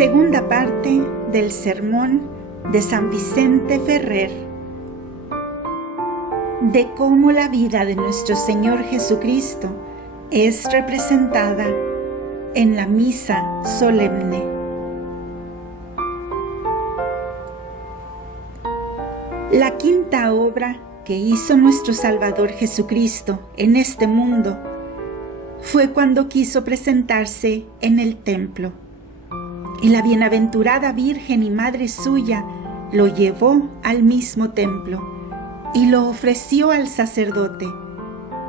Segunda parte del sermón de San Vicente Ferrer, de cómo la vida de nuestro Señor Jesucristo es representada en la misa solemne. La quinta obra que hizo nuestro Salvador Jesucristo en este mundo fue cuando quiso presentarse en el templo. Y la bienaventurada Virgen y Madre suya lo llevó al mismo templo y lo ofreció al sacerdote.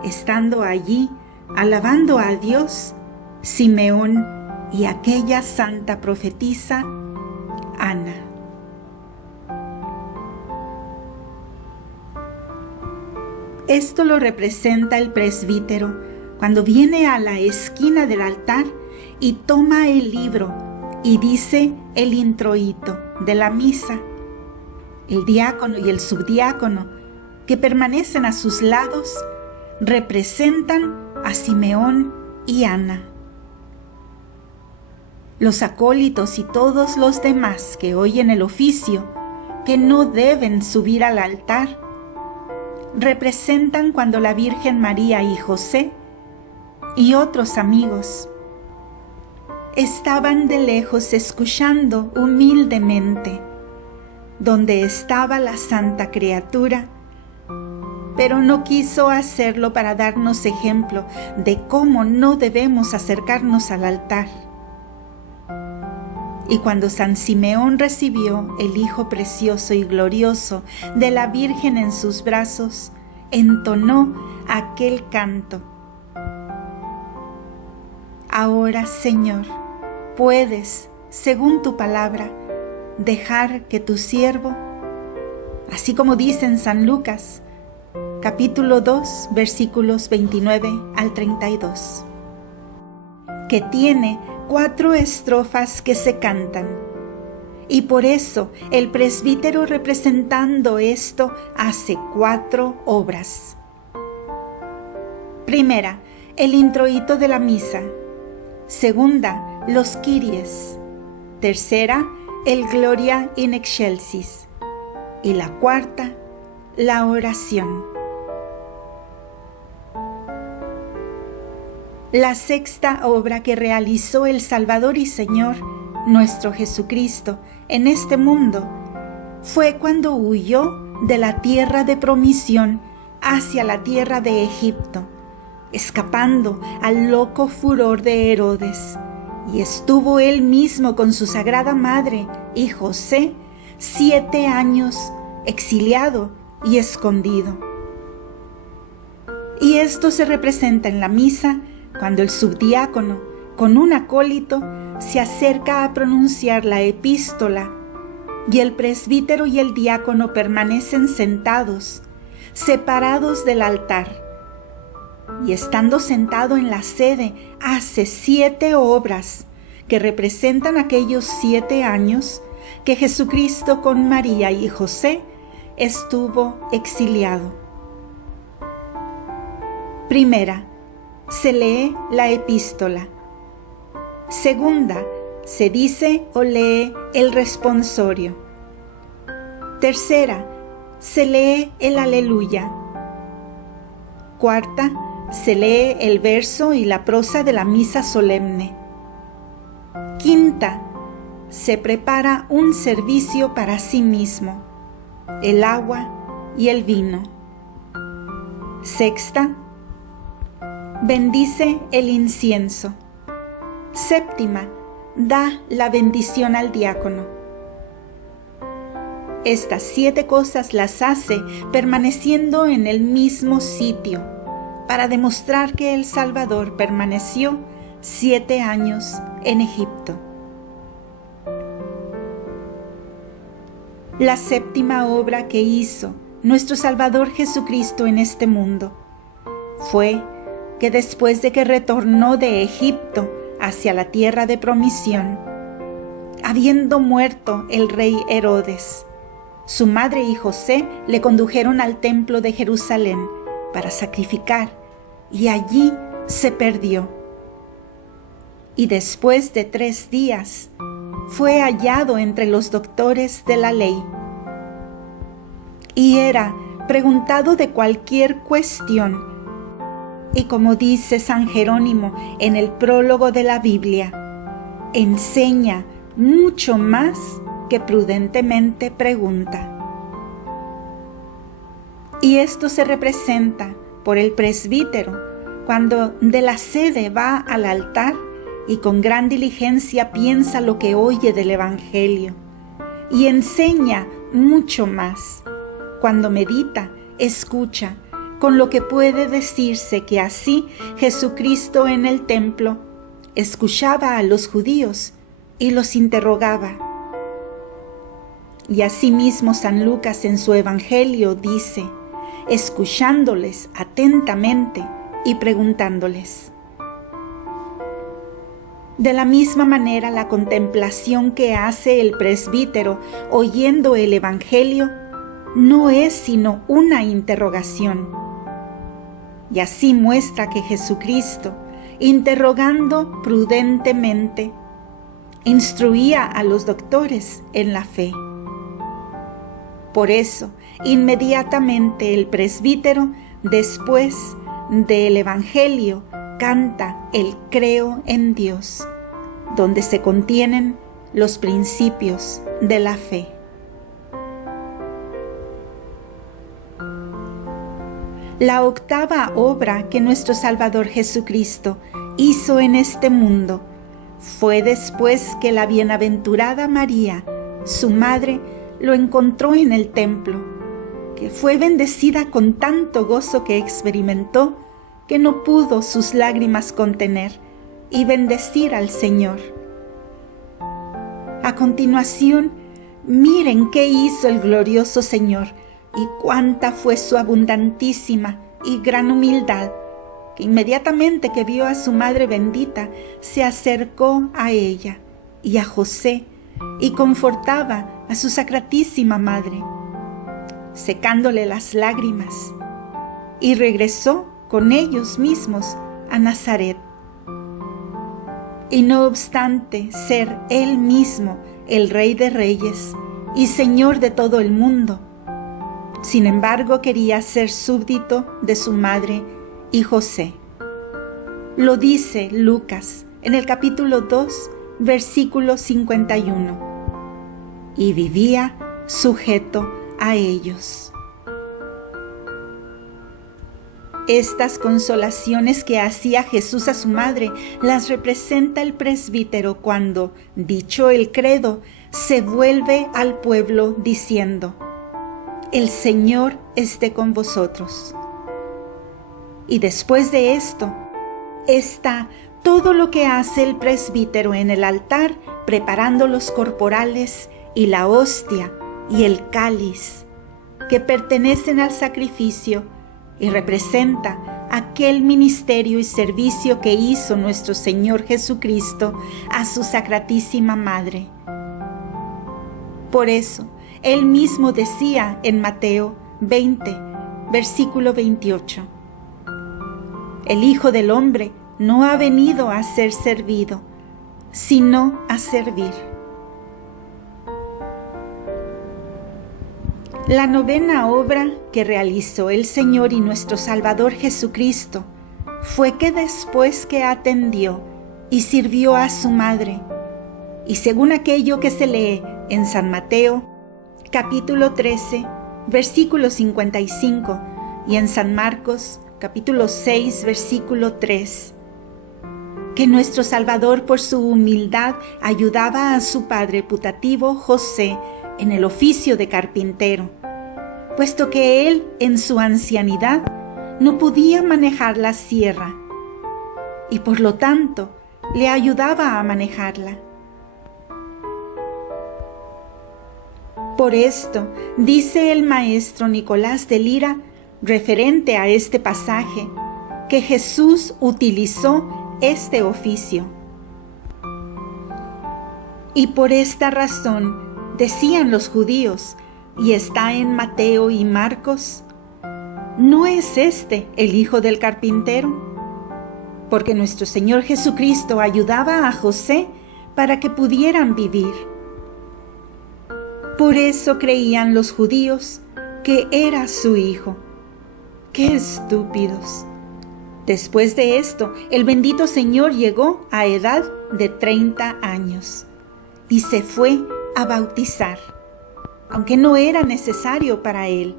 Estando allí, alabando a Dios, Simeón y aquella santa profetisa, Ana. Esto lo representa el presbítero cuando viene a la esquina del altar y toma el libro y dice el introito de la misa. El diácono y el subdiácono, que permanecen a sus lados, representan a Simeón y Ana. Los acólitos y todos los demás que oyen el oficio, que no deben subir al altar, representan cuando la Virgen María y José y otros amigos estaban de lejos escuchando humildemente donde estaba la santa criatura, pero no quiso hacerlo para darnos ejemplo de cómo no debemos acercarnos al altar. Y cuando San Simeón recibió el Hijo precioso y glorioso de la Virgen en sus brazos, entonó aquel canto: Ahora, Señor, puedes, según tu palabra, dejar que tu siervo, así como dice en San Lucas, capítulo 2, versículos 29 al 32, que tiene 4 estrofas que se cantan. Y por eso el presbítero, representando esto, hace 4 obras. Primera, el introito de la misa. Segunda, los Kyries. Tercera, el Gloria in Excelsis. Y la cuarta, la oración. La sexta obra que realizó el Salvador y Señor, nuestro Jesucristo, en este mundo, fue cuando huyó de la tierra de promisión hacia la tierra de Egipto, escapando al loco furor de Herodes, y estuvo él mismo con su Sagrada Madre y José 7 años exiliado y escondido. Y esto se representa en la misa cuando el subdiácono, con un acólito, se acerca a pronunciar la epístola y el presbítero y el diácono permanecen sentados, separados del altar. Y estando sentado en la sede, hace 7 obras que representan aquellos 7 años que Jesucristo con María y José estuvo exiliado. Primera, se lee la epístola. Segunda, se dice o lee el responsorio. Tercera, se lee el aleluya. Cuarta, se lee el verso y la prosa de la misa solemne. Quinta, se prepara un servicio para sí mismo, el agua y el vino. Sexta, bendice el incienso. Séptima, da la bendición al diácono. Estas 7 cosas las hace permaneciendo en el mismo sitio, para demostrar que el Salvador permaneció 7 años en Egipto. La séptima obra que hizo nuestro Salvador Jesucristo en este mundo fue que después de que retornó de Egipto hacia la tierra de promisión, habiendo muerto el rey Herodes, su madre y José le condujeron al templo de Jerusalén para sacrificar, y allí se perdió. Y después de 3 días fue hallado entre los doctores de la ley y era preguntado de cualquier cuestión. Y como dice San Jerónimo en el prólogo de la Biblia, enseña mucho más que prudentemente pregunta. Y esto se representa por el presbítero cuando de la sede va al altar y con gran diligencia piensa lo que oye del Evangelio y enseña mucho más. Cuando medita, escucha, con lo que puede decirse que así Jesucristo en el templo escuchaba a los judíos y los interrogaba. Y asimismo San Lucas en su Evangelio dice, escuchándoles atentamente y preguntándoles. De la misma manera, la contemplación que hace el presbítero oyendo el Evangelio no es sino una interrogación. Y así muestra que Jesucristo, interrogando prudentemente, instruía a los doctores en la fe. Por eso, inmediatamente el presbítero, después del Evangelio, canta el Creo en Dios, donde se contienen los principios de la fe. La octava obra que nuestro Salvador Jesucristo hizo en este mundo fue después que la bienaventurada María, su madre, lo encontró en el templo, que fue bendecida con tanto gozo que experimentó que no pudo sus lágrimas contener y bendecir al Señor. A continuación, miren qué hizo el glorioso Señor y cuánta fue su abundantísima y gran humildad, que inmediatamente que vio a su madre bendita, se acercó a ella y a José y confortaba a su sacratísima madre, secándole las lágrimas, y regresó con ellos mismos a Nazaret. Y no obstante ser él mismo el Rey de Reyes y Señor de todo el mundo, sin embargo quería ser súbdito de su madre y José. Lo dice Lucas en el capítulo 2, versículo 51. Y vivía sujeto a ellos. Estas consolaciones que hacía Jesús a su madre las representa el presbítero cuando, dicho el credo, se vuelve al pueblo diciendo: El Señor esté con vosotros. Y después de esto está todo lo que hace el presbítero en el altar, preparando los corporales y la hostia y el cáliz, que pertenecen al sacrificio, y representa aquel ministerio y servicio que hizo nuestro Señor Jesucristo a su Sacratísima Madre. Por eso, Él mismo decía en Mateo 20, versículo 28, El Hijo del Hombre no ha venido a ser servido, sino a servir. La novena obra que realizó el Señor y nuestro Salvador Jesucristo fue que después que atendió y sirvió a su madre, y según aquello que se lee en San Mateo, capítulo 13, versículo 55, y en San Marcos, capítulo 6, versículo 3, que nuestro Salvador por su humildad ayudaba a su padre putativo José en el oficio de carpintero, puesto que él en su ancianidad no podía manejar la sierra y por lo tanto le ayudaba a manejarla. Por esto dice el maestro Nicolás de Lira referente a este pasaje que Jesús utilizó este oficio. Y por esta razón decían los judíos, y está en Mateo y Marcos, ¿no es este el hijo del carpintero? Porque nuestro Señor Jesucristo ayudaba a José para que pudieran vivir. Por eso creían los judíos que era su hijo. ¡Qué estúpidos! Después de esto, el bendito Señor llegó a edad de 30 años y se fue a bautizar, aunque no era necesario para él,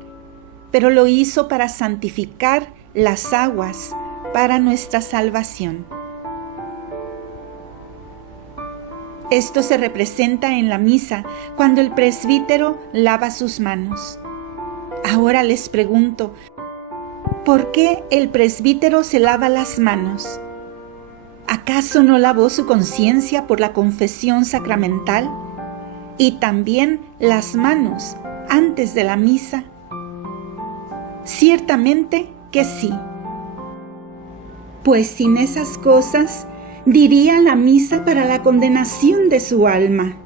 pero lo hizo para santificar las aguas para nuestra salvación. Esto se representa en la misa cuando el presbítero lava sus manos. Ahora les pregunto, ¿por qué el presbítero se lava las manos? ¿Acaso no lavó su conciencia por la confesión sacramental y también las manos antes de la misa? Ciertamente que sí. Pues sin esas cosas, diría la misa para la condenación de su alma.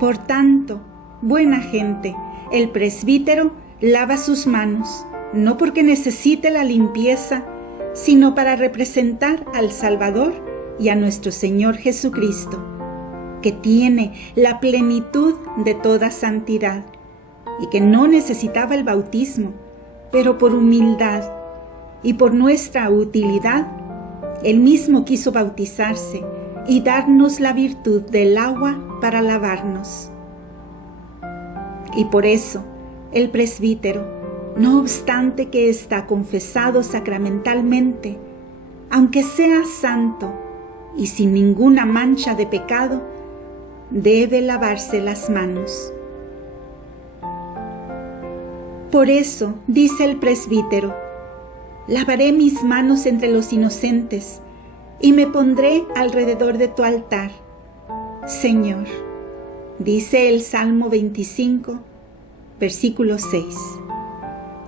Por tanto, buena gente, el presbítero lava sus manos, no porque necesite la limpieza, sino para representar al Salvador y a nuestro Señor Jesucristo, que tiene la plenitud de toda santidad y que no necesitaba el bautismo, pero por humildad y por nuestra utilidad, Él mismo quiso bautizarse y darnos la virtud del agua para lavarnos. Y por eso, el presbítero, no obstante que está confesado sacramentalmente, aunque sea santo y sin ninguna mancha de pecado, debe lavarse las manos. Por eso, dice el presbítero, lavaré mis manos entre los inocentes y me pondré alrededor de tu altar, Señor, dice el Salmo 25, versículo 6.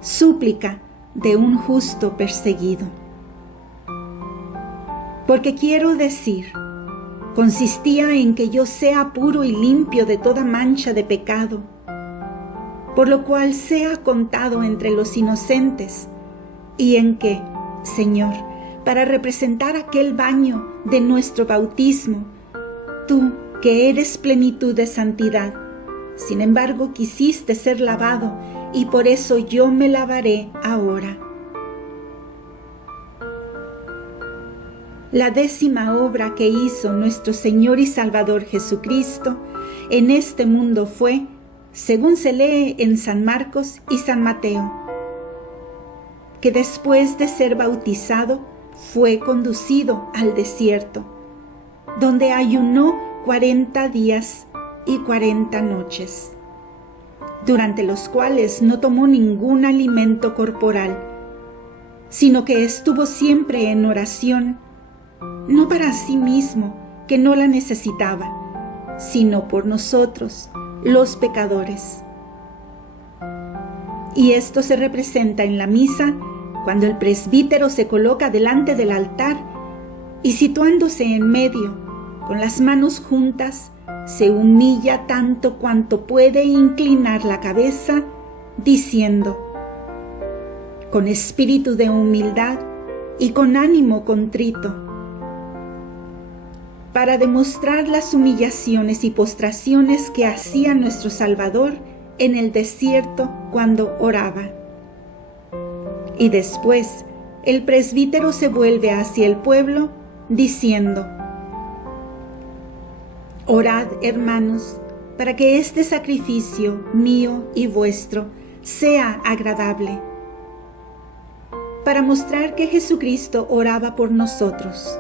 Súplica de un justo perseguido. Porque quiero decir, consistía en que yo sea puro y limpio de toda mancha de pecado, por lo cual sea contado entre los inocentes, y en que, Señor, para representar aquel baño de nuestro bautismo, tú, que eres plenitud de santidad, sin embargo quisiste ser lavado, y por eso yo me lavaré ahora. La 10ª obra que hizo nuestro Señor y Salvador Jesucristo en este mundo fue, según se lee en San Marcos y San Mateo, que después de ser bautizado fue conducido al desierto, donde ayunó 40 días y 40 noches, durante los cuales no tomó ningún alimento corporal, sino que estuvo siempre en oración, no para sí mismo, que no la necesitaba, sino por nosotros, los pecadores. Y esto se representa en la misa cuando el presbítero se coloca delante del altar y, situándose en medio, con las manos juntas, se humilla tanto cuanto puede inclinar la cabeza, diciendo, con espíritu de humildad y con ánimo contrito, para demostrar las humillaciones y postraciones que hacía nuestro Salvador en el desierto cuando oraba. Y después el presbítero se vuelve hacia el pueblo diciendo, orad, hermanos, para que este sacrificio mío y vuestro sea agradable, para mostrar que Jesucristo oraba por nosotros.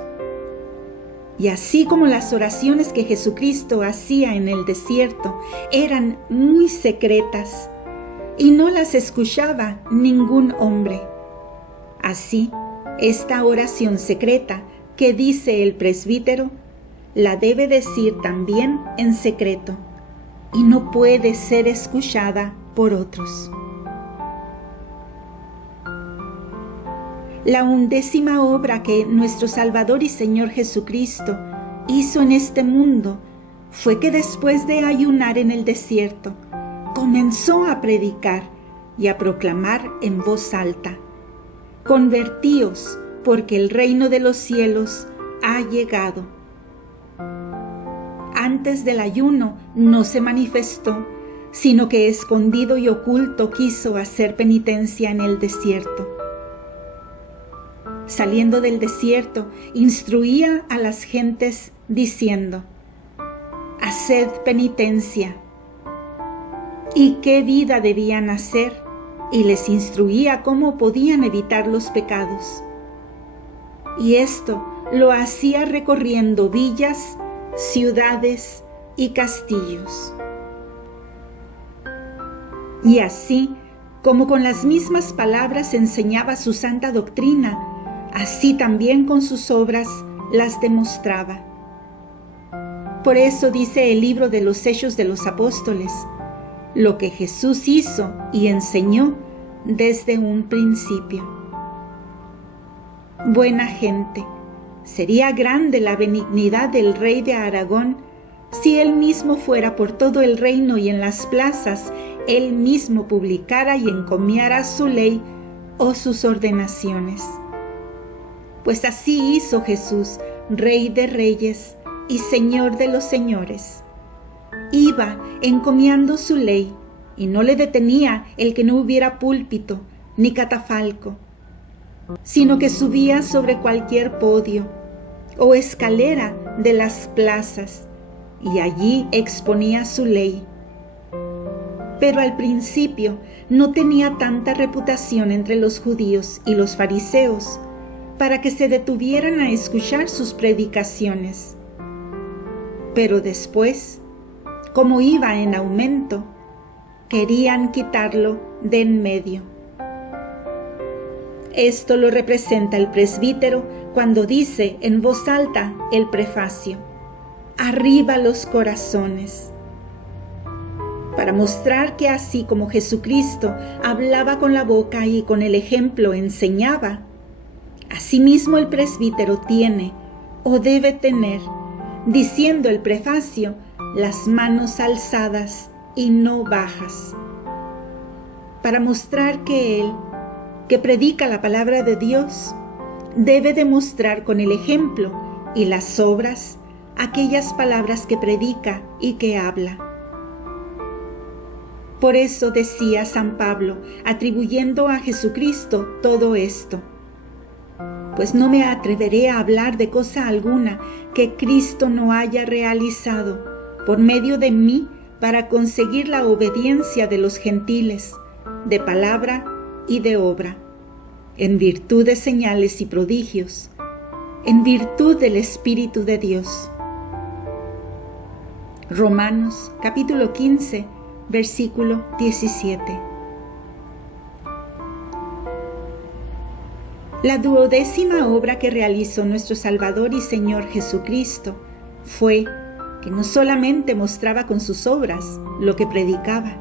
Y así como las oraciones que Jesucristo hacía en el desierto eran muy secretas y no las escuchaba ningún hombre, así esta oración secreta que dice el presbítero la debe decir también en secreto y no puede ser escuchada por otros. La 11ª obra que nuestro Salvador y Señor Jesucristo hizo en este mundo fue que después de ayunar en el desierto, comenzó a predicar y a proclamar en voz alta: convertíos, porque el reino de los cielos ha llegado. antes del ayuno no se manifestó, sino que escondido y oculto quiso hacer penitencia en el desierto. Saliendo del desierto, instruía a las gentes diciendo: haced penitencia. ¿Y qué vida debían hacer? Y les instruía cómo podían evitar los pecados. Y esto lo hacía recorriendo villas, ciudades y castillos. Y así, como con las mismas palabras enseñaba su santa doctrina, así también con sus obras las demostraba. Por eso dice el libro de los Hechos de los Apóstoles: lo que Jesús hizo y enseñó desde un principio. Buena gente, sería grande la benignidad del rey de Aragón si él mismo fuera por todo el reino y en las plazas él mismo publicara y encomiara su ley o sus ordenaciones. Pues así hizo Jesús, Rey de reyes y Señor de los señores. Iba encomiando su ley, y no le detenía el que no hubiera púlpito ni catafalco, sino que subía sobre cualquier podio o escalera de las plazas, y allí exponía su ley. Pero al principio no tenía tanta reputación entre los judíos y los fariseos para que se detuvieran a escuchar sus predicaciones. Pero después, como iba en aumento, querían quitarlo de en medio. Esto lo representa el presbítero cuando dice en voz alta el prefacio: arriba los corazones, para mostrar que así como Jesucristo hablaba con la boca y con el ejemplo enseñaba, asimismo el presbítero tiene o debe tener, diciendo el prefacio, las manos alzadas y no bajas, para mostrar que él, que predica la palabra de Dios, debe demostrar con el ejemplo y las obras aquellas palabras que predica y que habla. Por eso decía San Pablo, atribuyendo a Jesucristo todo esto: pues no me atreveré a hablar de cosa alguna que Cristo no haya realizado por medio de mí para conseguir la obediencia de los gentiles, de palabra y de obra, en virtud de señales y prodigios, en virtud del Espíritu de Dios. Romanos capítulo 15, versículo 17. La 12ª obra que realizó nuestro Salvador y Señor Jesucristo fue que no solamente mostraba con sus obras lo que predicaba,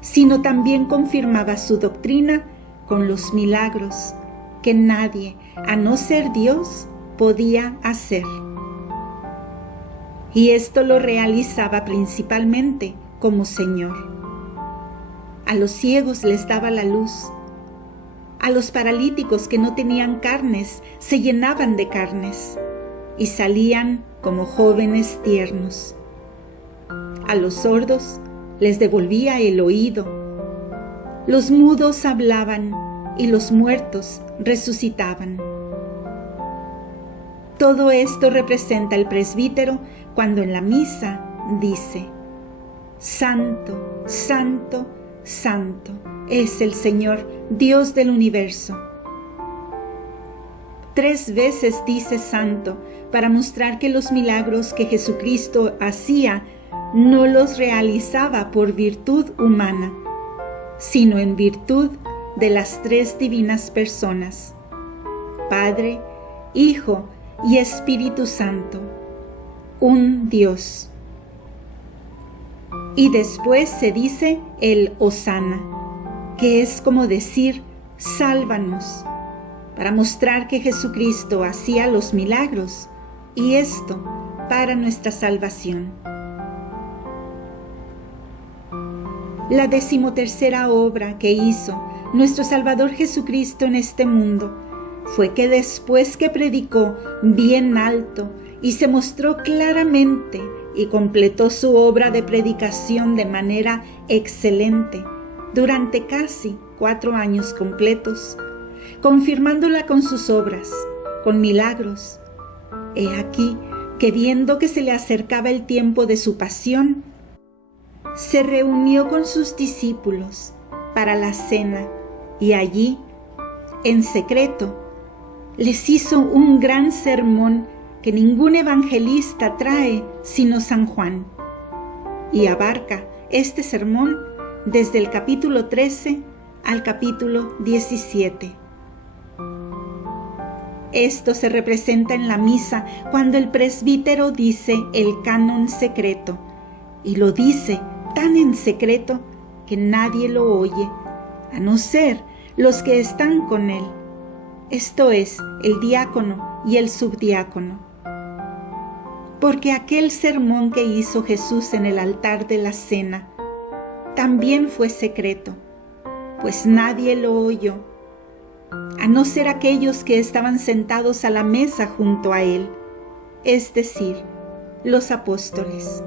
sino también confirmaba su doctrina con los milagros que nadie, a no ser Dios, podía hacer. Y esto lo realizaba principalmente como Señor. A los ciegos les daba la luz. A los paralíticos que no tenían carnes se llenaban de carnes y salían como jóvenes tiernos. A los sordos les devolvía el oído. Los mudos hablaban y los muertos resucitaban. Todo esto representa el presbítero cuando en la misa dice: Santo, Santo, Santo es el Señor, Dios del universo. 3 veces dice santo para mostrar que los milagros que Jesucristo hacía no los realizaba por virtud humana, sino en virtud de las 3 divinas personas, Padre, Hijo y Espíritu Santo, un Dios. Y después se dice el Hosana, que es como decir sálvanos, para mostrar que Jesucristo hacía los milagros, y esto para nuestra salvación. La 13ª obra que hizo nuestro Salvador Jesucristo en este mundo fue que después que predicó bien alto y se mostró claramente y completó su obra de predicación de manera excelente durante casi 4 años completos, confirmándola con sus obras, con milagros. He aquí que viendo que se le acercaba el tiempo de su pasión, se reunió con sus discípulos para la cena y allí, en secreto, les hizo un gran sermón que ningún evangelista trae sino San Juan, y abarca este sermón desde el capítulo 13 al capítulo 17. Esto se representa en la misa cuando el presbítero dice el canon secreto, y lo dice tan en secreto que nadie lo oye, a no ser los que están con él, esto es, el diácono y el subdiácono. Porque aquel sermón que hizo Jesús en el altar de la cena también fue secreto, pues nadie lo oyó, a no ser aquellos que estaban sentados a la mesa junto a él, es decir, los apóstoles.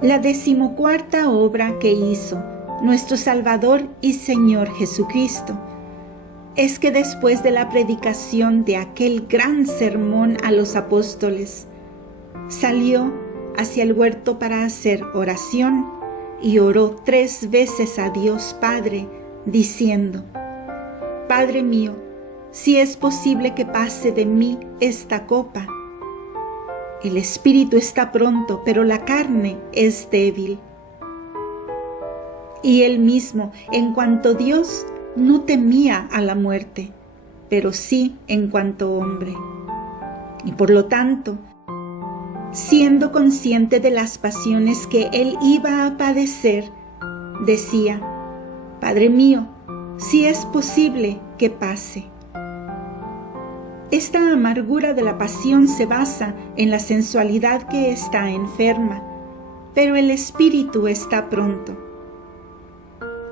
La 14ª obra que hizo nuestro Salvador y Señor Jesucristo es que después de la predicación de aquel gran sermón a los apóstoles, salió hacia el huerto para hacer oración y oró 3 veces a Dios Padre, diciendo: Padre mío, si es posible que pase de mí esta copa. El espíritu está pronto, pero la carne es débil. Y él mismo, en cuanto Dios, no temía a la muerte, pero sí en cuanto hombre. Y por lo tanto, siendo consciente de las pasiones que él iba a padecer, decía: Padre mío, si es posible que pase. Esta amargura de la pasión se basa en la sensualidad que está enferma, pero el espíritu está pronto.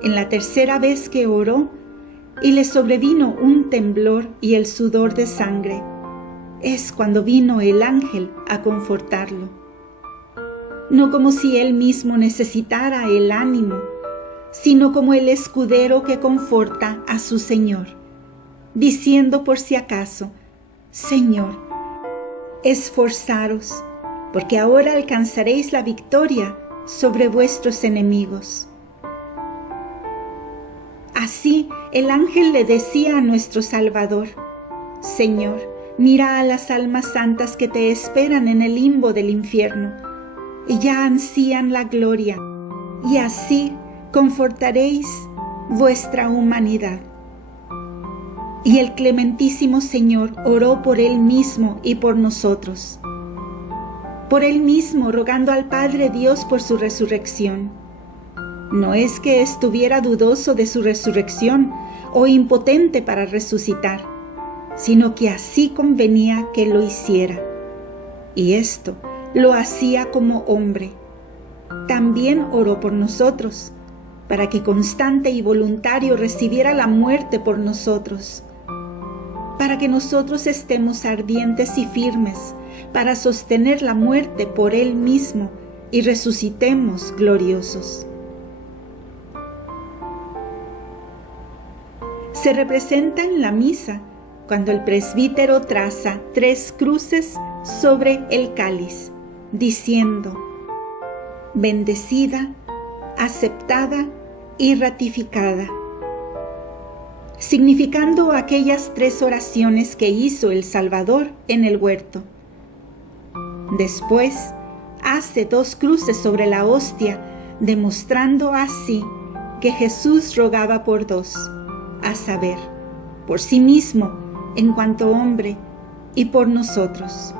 En la 3ª vez que oró, y le sobrevino un temblor y el sudor de sangre, es cuando vino el ángel a confortarlo. No como si él mismo necesitara el ánimo, sino como el escudero que conforta a su Señor, diciendo por si acaso: Señor, esforzaros, porque ahora alcanzaréis la victoria sobre vuestros enemigos. Así el ángel le decía a nuestro Salvador: Señor, mira a las almas santas que te esperan en el limbo del infierno, y ya ansían la gloria, y así confortaréis vuestra humanidad. Y el clementísimo Señor oró por él mismo y por nosotros. Por él mismo, rogando al Padre Dios por su resurrección. No es que estuviera dudoso de su resurrección o impotente para resucitar, sino que así convenía que lo hiciera. Y esto lo hacía como hombre. También oró por nosotros, para que constante y voluntario recibiera la muerte por nosotros, para que nosotros estemos ardientes y firmes para sostener la muerte por él mismo y resucitemos gloriosos. Se representa en la misa cuando el presbítero traza 3 cruces sobre el cáliz, diciendo: bendecida, aceptada y ratificada, significando aquellas 3 oraciones que hizo el Salvador en el huerto. Después hace 2 cruces sobre la hostia, demostrando así que Jesús rogaba por 2, a saber, por sí mismo en cuanto hombre y por nosotros.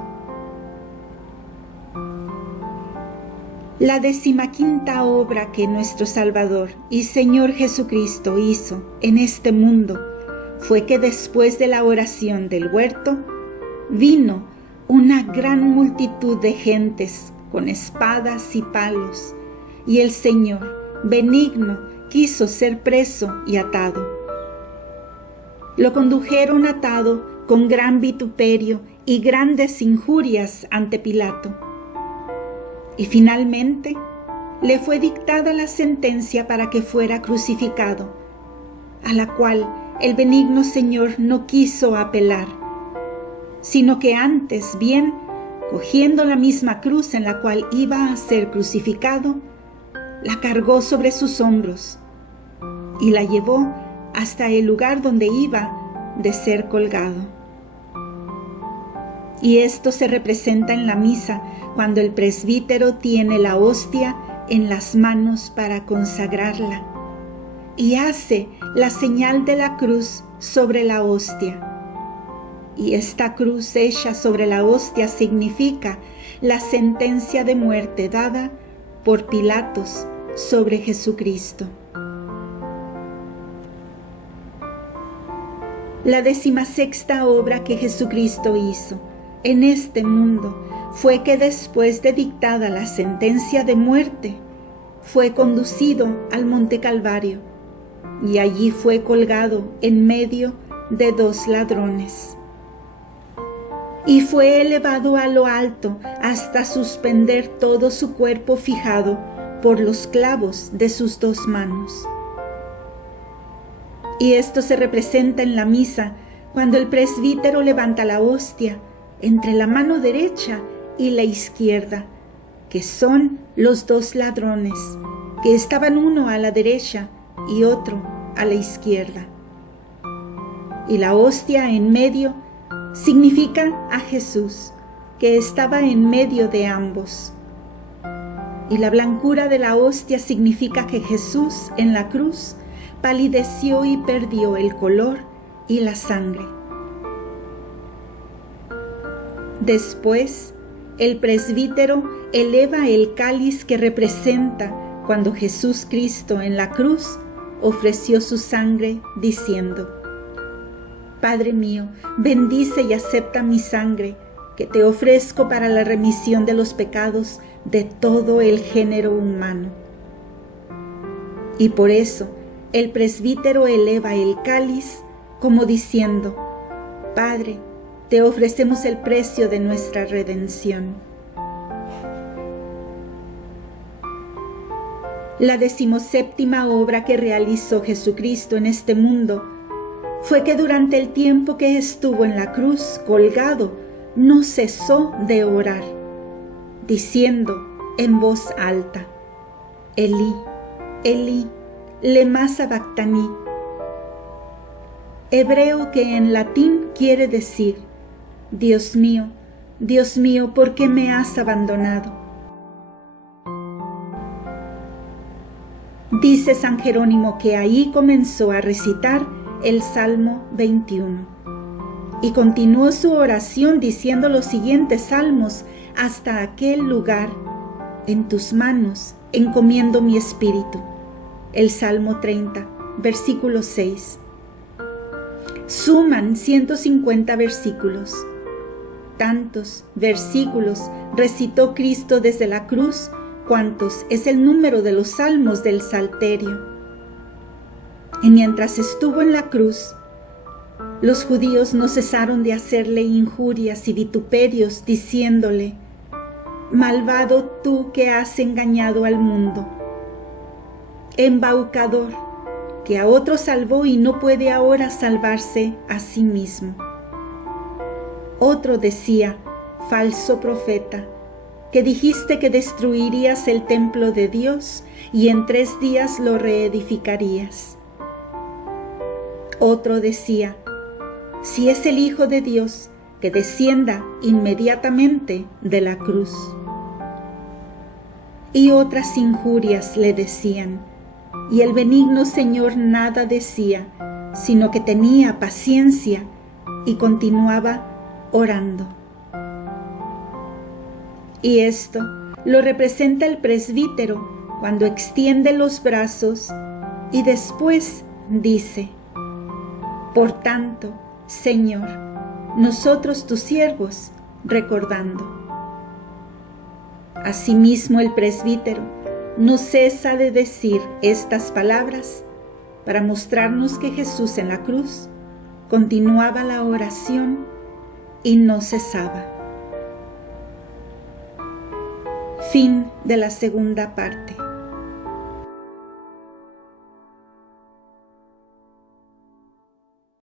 La 15ª obra que nuestro Salvador y Señor Jesucristo hizo en este mundo fue que después de la oración del huerto, vino una gran multitud de gentes con espadas y palos, y el Señor, benigno, quiso ser preso y atado. Lo condujeron atado con gran vituperio y grandes injurias ante Pilato. Y finalmente le fue dictada la sentencia para que fuera crucificado, a la cual el benigno Señor no quiso apelar, sino que antes bien, cogiendo la misma cruz en la cual iba a ser crucificado, la cargó sobre sus hombros y la llevó hasta el lugar donde iba de ser colgado. Y esto se representa en la misa cuando el presbítero tiene la hostia en las manos para consagrarla y hace la señal de la cruz sobre la hostia. Y esta cruz hecha sobre la hostia significa la sentencia de muerte dada por Pilatos sobre Jesucristo. La 16ª obra que Jesucristo hizo en este mundo fue que después de dictada la sentencia de muerte, fue conducido al Monte Calvario y allí fue colgado en medio de 2 ladrones. Y fue elevado a lo alto hasta suspender todo su cuerpo fijado por los clavos de sus 2 manos. Y esto se representa en la misa cuando el presbítero levanta la hostia entre la mano derecha y la izquierda, que son los 2 ladrones, que estaban uno a la derecha y otro a la izquierda. Y la hostia en medio significa a Jesús, que estaba en medio de ambos. Y la blancura de la hostia significa que Jesús en la cruz palideció y perdió el color y la sangre. Después, el presbítero eleva el cáliz que representa cuando Jesús Cristo en la cruz ofreció su sangre diciendo: Padre mío, bendice y acepta mi sangre, que te ofrezco para la remisión de los pecados de todo el género humano. Y por eso el presbítero eleva el cáliz como diciendo: Padre, te ofrecemos el precio de nuestra redención. La 17ª obra que realizó Jesucristo en este mundo fue que durante el tiempo que estuvo en la cruz colgado, no cesó de orar, diciendo en voz alta: Elí, Elí, lema sabactani. Hebreo que en latín quiere decir: Dios mío, ¿por qué me has abandonado? Dice San Jerónimo que ahí comenzó a recitar el Salmo 21 y continuó su oración diciendo los siguientes salmos hasta aquel lugar: en tus manos encomiendo mi espíritu. El Salmo 30, versículo 6. Suman 150 versículos. Tantos versículos recitó Cristo desde la cruz, cuantos es el número de los salmos del Salterio. Y mientras estuvo en la cruz, los judíos no cesaron de hacerle injurias y vituperios, diciéndole: Malvado tú que has engañado al mundo. Embaucador, que a otro salvó y no puede ahora salvarse a sí mismo. Otro decía: falso profeta, que dijiste que destruirías el templo de Dios y en 3 días lo reedificarías. Otro decía: si es el Hijo de Dios, que descienda inmediatamente de la cruz. Y otras injurias le decían, y el benigno Señor nada decía, sino que tenía paciencia y continuaba orando. Y esto lo representa el presbítero cuando extiende los brazos y después dice: Por tanto, Señor, nosotros tus siervos, recordando. Asimismo el presbítero no cesa de decir estas palabras para mostrarnos que Jesús en la cruz continuaba la oración y no cesaba. Fin de la segunda parte.